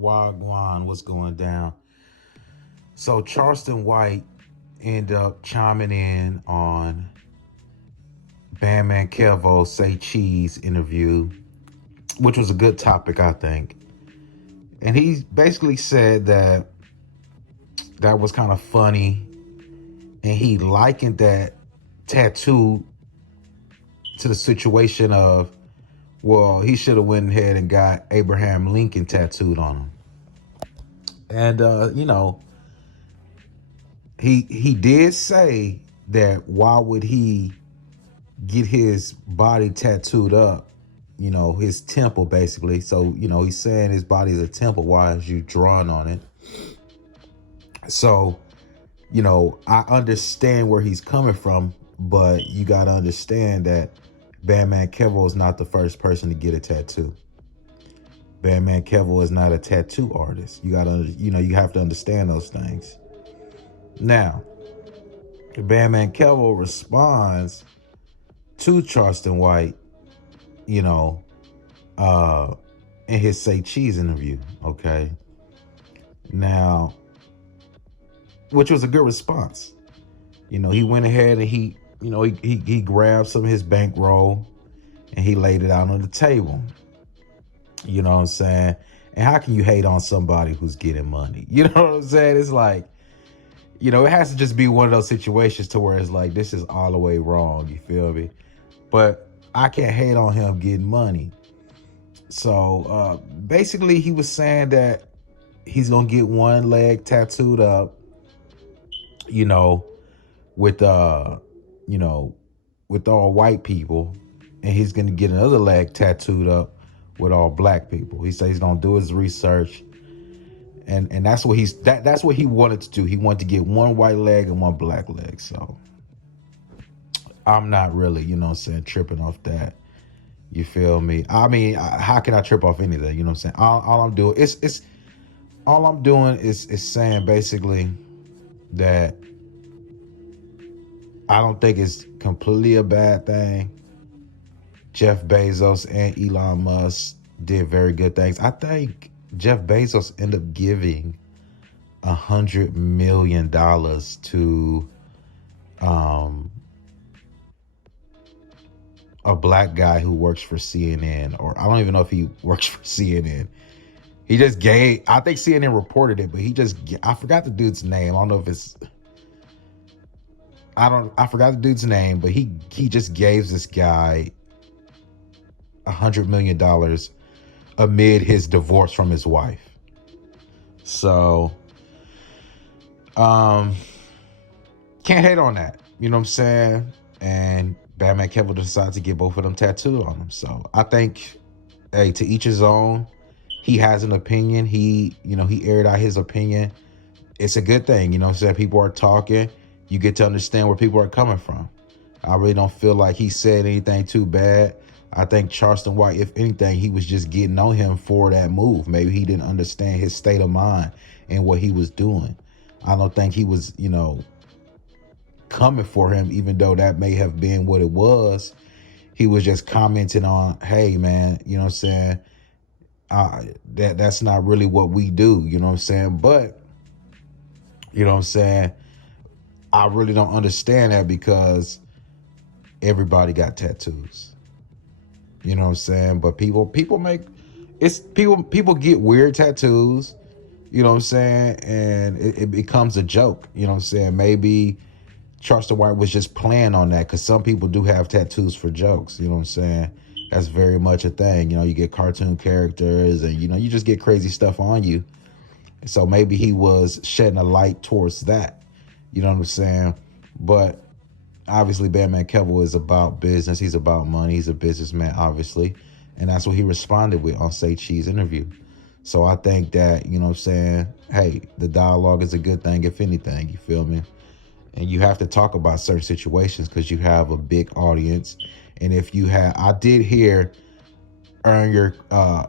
Wagwan, what's going down? So Charleston White ended up chiming in on Bandman Kevo Say Cheese interview, which was a good topic, I think. And he basically said that that was kind of funny, and he likened that tattoo to the situation of, well, he should have went ahead and got Abraham Lincoln tattooed on him. And he did say that why would he get his body tattooed up, his temple basically. So, he's saying his body is a temple. Why is you drawing on it? So, I understand where he's coming from, but you got to understand that Bandman Kevo is not the first person to get a tattoo. Bandman Kevo is not a tattoo artist. You have to understand those things. Now, Bandman Kevo responds to Charleston White, in his Say Cheese interview, okay? Now, which was a good response. He went ahead and he grabbed some of his bankroll and he laid it out on the table. You know what I'm saying? And how can you hate on somebody who's getting money? You know what I'm saying? It's like, it has to just be one of those situations to where it's like, this is all the way wrong. You feel me? But I can't hate on him getting money. So basically he was saying that he's going to get one leg tattooed up, with all white people. And he's going to get another leg tattooed up with all black people. He says he's going to do his research. And that's what that's what he wanted to do. He wanted to get one white leg and one black leg. So I'm not really, tripping off that. You feel me? I mean, how can I trip off anything? You know what I'm saying? All I'm doing is saying basically that I don't think it's completely a bad thing. Jeff Bezos and Elon Musk did very good things. I think Jeff Bezos ended up giving $100 million to a black guy who works for CNN, or I don't even know if he works for CNN. He just gave, I think CNN reported it, but I forgot the dude's name. I don't know if it's, I forgot the dude's name, but he just gave this guy $100 million amid his divorce from his wife. So, can't hate on that. You know what I'm saying? And Bandman Kevo decided to get both of them tattooed on him. So I think, hey, to each his own. He has an opinion. He aired out his opinion. It's a good thing. You know what I'm saying? People are talking. You get to understand where people are coming from. I really don't feel like he said anything too bad. I think Charleston White, if anything, he was just getting on him for that move. Maybe he didn't understand his state of mind and what he was doing. I don't think he was, coming for him, even though that may have been what it was. He was just commenting on, hey, man, you know what I'm saying? That's not really what we do, you know what I'm saying? But, you know what I'm saying? I really don't understand that because everybody got tattoos. You know what I'm saying? But people get weird tattoos, you know what I'm saying? And it becomes a joke, you know what I'm saying? Maybe Charleston White was just playing on that because some people do have tattoos for jokes, you know what I'm saying? That's very much a thing. You get cartoon characters and, you just get crazy stuff on you. So maybe he was shedding a light towards that. You know what I'm saying? But obviously, Bandman Kevo is about business. He's about money. He's a businessman, obviously. And that's what he responded with on Say Cheese interview. So I think that, you know what I'm saying, hey, the dialogue is a good thing, if anything. You feel me? And you have to talk about certain situations because you have a big audience. And if you have, I did hear Earn Your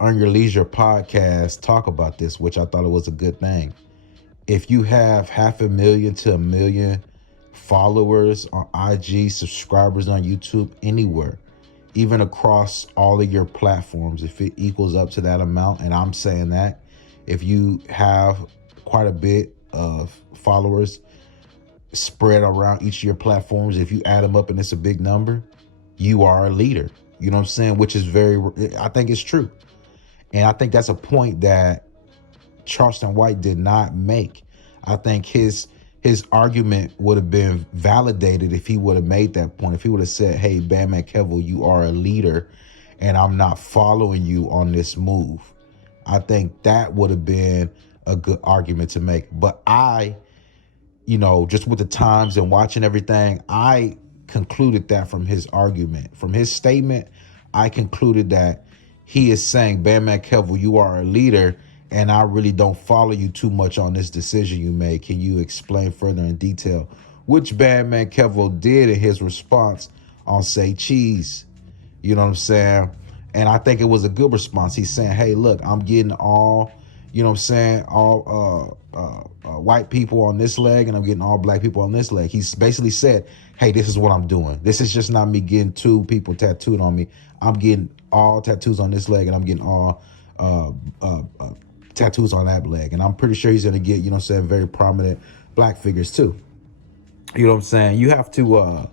Leisure podcast talk about this, which I thought it was a good thing. If you have 500,000 to 1 million followers on IG, subscribers on YouTube, anywhere, even across all of your platforms, if it equals up to that amount, and I'm saying that, if you have quite a bit of followers spread around each of your platforms, if you add them up and it's a big number, you are a leader. You know what I'm saying? Which is I think it's true. And I think that's a point that Charleston White did not make. I think his argument would have been validated if he would have made that point. If he would have said, hey, Bandman Kevo, you are a leader and I'm not following you on this move. I think that would have been a good argument to make. But just with the times and watching everything, I concluded that from his argument, from his statement, I concluded that he is saying, Bandman Kevo, you are a leader, and I really don't follow you too much on this decision you made. Can you explain further in detail? Which Bandman Kevo did in his response on Say Cheese. You know what I'm saying? And I think it was a good response. He's saying, hey, look, I'm getting all, all white people on this leg, and I'm getting all black people on this leg. He's basically said, hey, this is what I'm doing. This is just not me getting two people tattooed on me. I'm getting all tattoos on this leg, and I'm getting all tattoos on that leg. And I'm pretty sure he's going to get, very prominent black figures too. You know what I'm saying? You have to,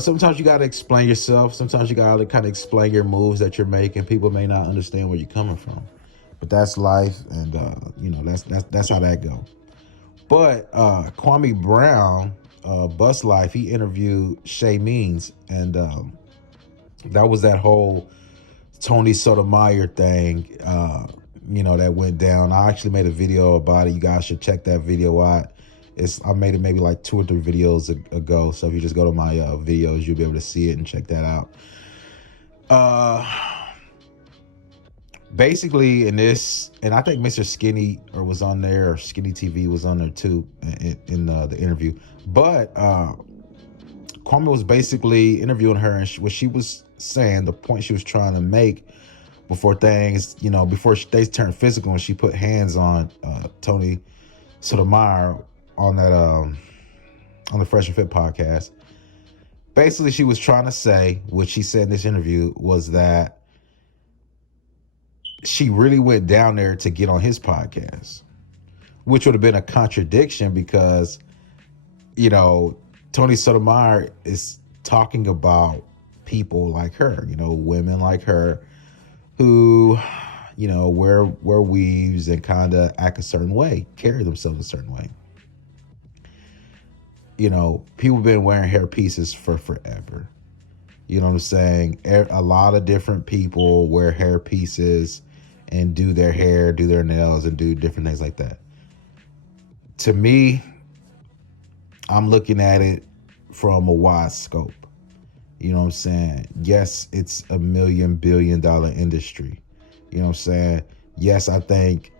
sometimes you got to explain yourself. Sometimes you got to kind of explain your moves that you're making. People may not understand where you're coming from, but that's life. And, that's how that go. But Kwame Brown, Bus Life, he interviewed Shay Means, and that was that whole Tony Sotomayor thing, that went down. I actually made a video about it. You guys should check that video out. I made it maybe like 2 or 3 videos ago. So if you just go to my videos, you'll be able to see it and check that out. Basically in this, and I think Mr. Skinny was on there, or Skinny TV was on there too in the interview. But Kwame was basically interviewing her, and what she was saying, the point she was trying to make before things, before they turned physical, and she put hands on Tony Sotomayor on that on the Fresh and Fit podcast. Basically, she was trying to say, what she said in this interview was that she really went down there to get on his podcast, which would have been a contradiction because, Tony Sotomayor is talking about people like her, women like her who, wear weaves and kind of act a certain way, carry themselves a certain way. People have been wearing hair pieces for forever. You know what I'm saying? A lot of different people wear hair pieces and do their hair, do their nails, and do different things like that. To me, I'm looking at it from a wide scope. You know what I'm saying? Yes, it's a $1 billion industry. You know what I'm saying? Yes, I think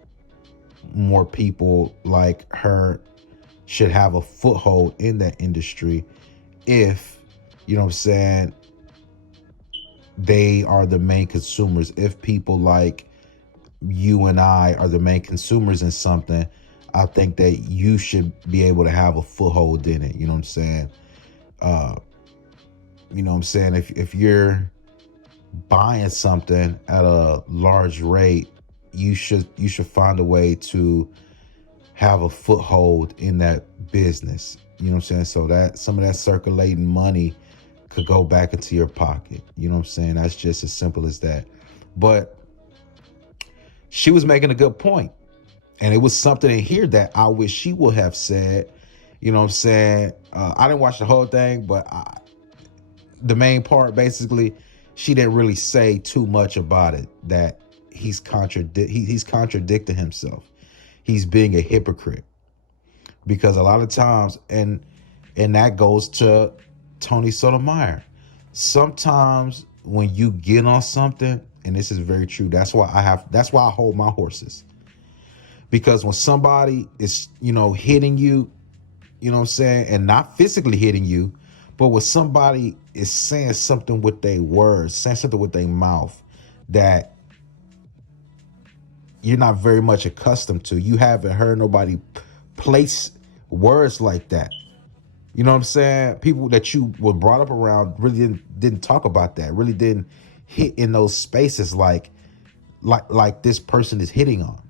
more people like her should have a foothold in that industry if, they are the main consumers. If people like you and I are the main consumers in something, I think that you should be able to have a foothold in it. You know what I'm saying? If you're buying something at a large rate, you should find a way to have a foothold in that business. You know what I'm saying? So that some of that circulating money could go back into your pocket. You know what I'm saying? That's just as simple as that. But she was making a good point. And it was something in here that I wish she would have said. You know what I'm saying? I didn't watch the whole thing, but the main part, basically, she didn't really say too much about it, that he's contradicting himself. He's being a hypocrite. Because a lot of times, and that goes to Tony Sotomayor, sometimes when you get on something, and this is very true, that's why I hold my horses. Because when somebody is, hitting you, you know what I'm saying, and not physically hitting you, but when somebody is saying something with their words, saying something with their mouth that you're not very much accustomed to, you haven't heard nobody place words like that. You know what I'm saying? People that you were brought up around really didn't talk about that, really didn't hit in those spaces like this person is hitting on.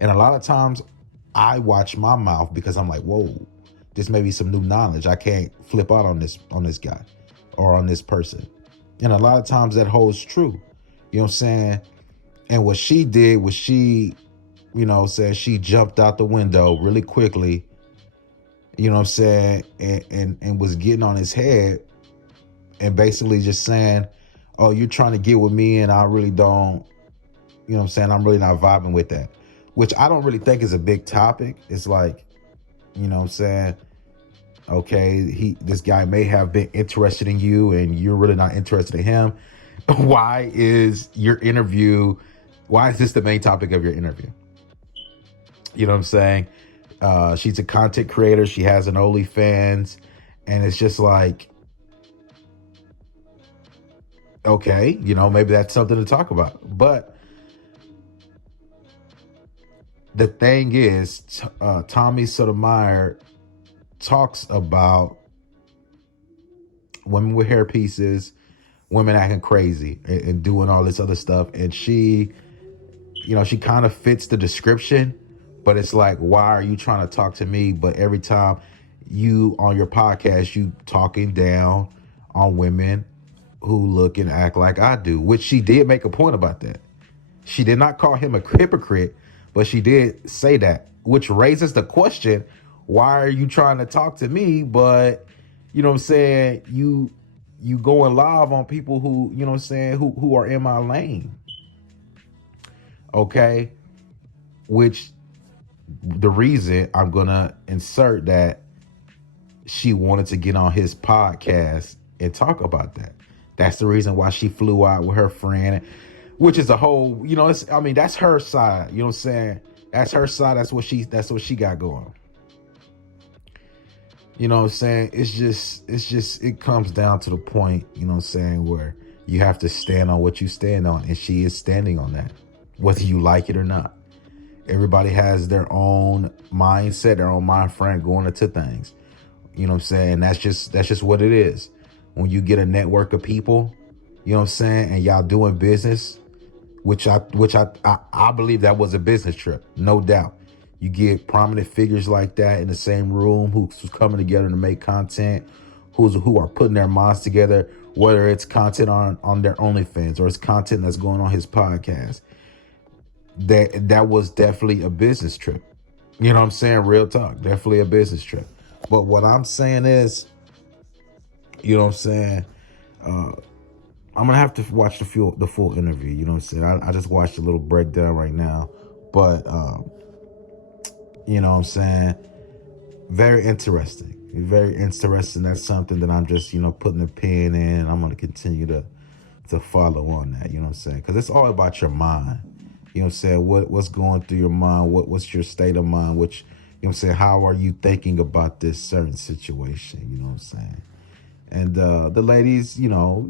And a lot of times I watch my mouth because I'm like, whoa, this may be some new knowledge. I can't flip out on this guy or on this person. And a lot of times that holds true. You know what I'm saying? And what she did was said she jumped out the window really quickly, you know what I'm saying, and was getting on his head and basically just saying, oh, you're trying to get with me and I really don't, you know what I'm saying, I'm really not vibing with that. Which I don't really think is a big topic. It's like, you know what I'm saying, okay, this guy may have been interested in you and you're really not interested in him. Why is this the main topic of your interview? You know what I'm saying? She's a content creator. She has an OnlyFans. And it's just like, okay, maybe that's something to talk about. But the thing is, Tommy Sotomayor talks about women with hair pieces, women acting crazy and doing all this other stuff. And she kind of fits the description, but it's like, why are you trying to talk to me? But every time you on your podcast, you talking down on women who look and act like I do, which she did make a point about that. She did not call him a hypocrite, but she did say that, which raises the question, why are you trying to talk to me? But, you know what I'm saying, you going live on people who, you know what I'm saying, who are in my lane. Okay? Which the reason I'm going to insert that she wanted to get on his podcast and talk about that. That's the reason why she flew out with her friend, which is a whole, that's her side. You know what I'm saying? That's her side. That's what she got going. You know what I'm saying? It's just, it comes down to the point, you know what I'm saying, where you have to stand on what you stand on. And she is standing on that, whether you like it or not. Everybody has their own mindset, their own mind frame going into things. You know what I'm saying? That's just what it is. When you get a network of people, you know what I'm saying, and y'all doing business, which I believe that was a business trip, no doubt. You get prominent figures like that in the same room who's coming together to make content, who are putting their minds together, whether it's content on their OnlyFans or it's content that's going on his podcast. That was definitely a business trip. You know what I'm saying? Real talk, definitely a business trip. But what I'm saying is, you know what I'm saying, I'm gonna have to watch the full interview. You know what I'm saying? I just watched a little breakdown right now, but you know what I'm saying, very interesting. Very interesting. That's something that I'm just, putting a pin in. I'm gonna continue to follow on that. You know what I'm saying? Because it's all about your mind. You know what I'm saying? What's going through your mind? What's your state of mind? Which, you know what I'm saying? How are you thinking about this certain situation? You know what I'm saying? And the ladies,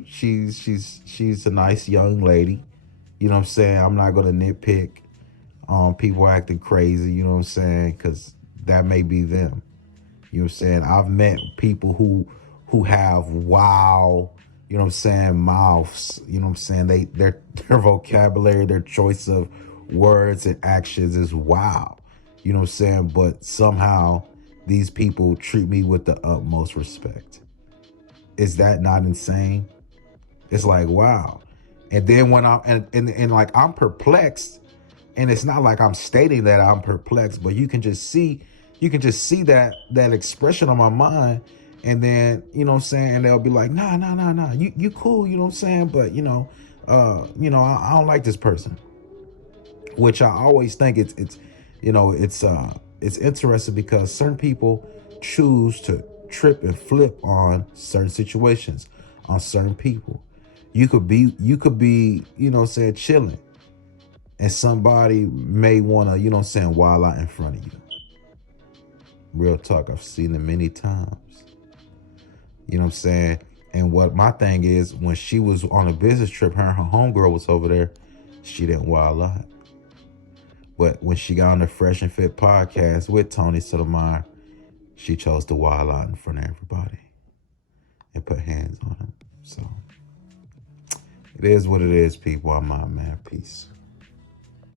she's a nice young lady. You know what I'm saying? I'm not going to nitpick on people acting crazy, you know what I'm saying? Because that may be them. You know what I'm saying? I've met people who have wow, you know what I'm saying, mouths. You know what I'm saying? Their vocabulary, their choice of words and actions is wow. You know what I'm saying? But somehow these people treat me with the utmost respect. Is that not insane? It's like, wow. And then when and like I'm perplexed, and it's not like I'm stating that I'm perplexed, but you can just see that expression on my mind. And then, you know what I'm saying, and they'll be like, nah, you cool, you know what I'm saying? But I don't like this person. Which I always think it's interesting because certain people choose to trip and flip on certain situations, on certain people. You could be, you know what I'm saying, chilling, and somebody may want to, you know what I'm saying, wild out in front of you. Real talk, I've seen it many times. You know what I'm saying? And what my thing is, when she was on a business trip, her and her homegirl was over there, she didn't wild out. But when she got on the Fresh and Fit podcast with Tony Sotomayor, she chose to wild out in front of everybody and put hands on him. So it is what it is, people. I'm out, man. Peace.